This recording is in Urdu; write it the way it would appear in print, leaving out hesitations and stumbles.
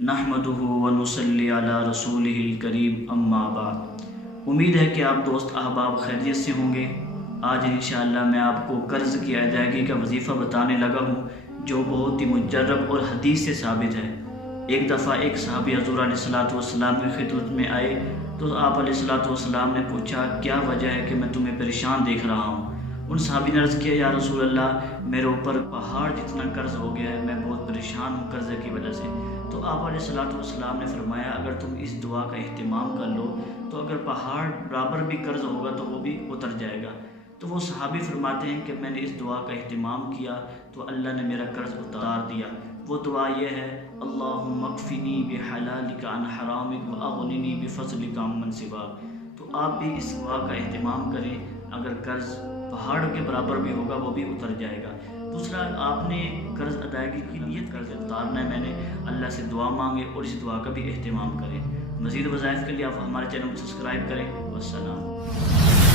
نحمدہ ونصلی علی رسولہ الکریم اما بعد۔ امید ہے کہ آپ دوست احباب خیریت سے ہوں گے۔ آج انشاءاللہ میں آپ کو قرض کی ادائیگی کا وظیفہ بتانے لگا ہوں، جو بہت ہی مجرب اور حدیث سے ثابت ہے۔ ایک دفعہ ایک صحابی حضور علیہ السلام کی خدمت میں آئے تو آپ علیہ السلام نے پوچھا، کیا وجہ ہے کہ میں تمہیں پریشان دیکھ رہا ہوں؟ ان صحابی نے عرض کیا، یا رسول اللہ، میرے اوپر پہاڑ جتنا قرض ہو گیا ہے، میں بہت پریشان ہوں قرض کی وجہ سے۔ تو آپ علیہ السلام نے فرمایا، اگر تم اس دعا کا اہتمام کر لو تو اگر پہاڑ برابر بھی قرض ہوگا تو وہ بھی اتر جائے گا۔ تو وہ صحابی فرماتے ہیں کہ میں نے اس دعا کا اہتمام کیا تو اللہ نے میرا قرض اتار دیا۔ وہ دعا یہ ہے، اللہم اکفنی بحلالک عن حرامک واغننی بفضلک عمن سواک۔ تو آپ بھی اس دعا کا اہتمام کریں، اگر قرض پہاڑ کے برابر بھی ہوگا وہ بھی اتر جائے گا۔ دوسرا، آپ نے قرض ادائیگی کی نیت کر کے اتارنا ہے، میں نے اللہ سے دعا مانگے اور اس دعا کا بھی اہتمام کریں۔ مزید وظائف کے لیے آپ ہمارے چینل کو سبسکرائب کریں۔ والسلام۔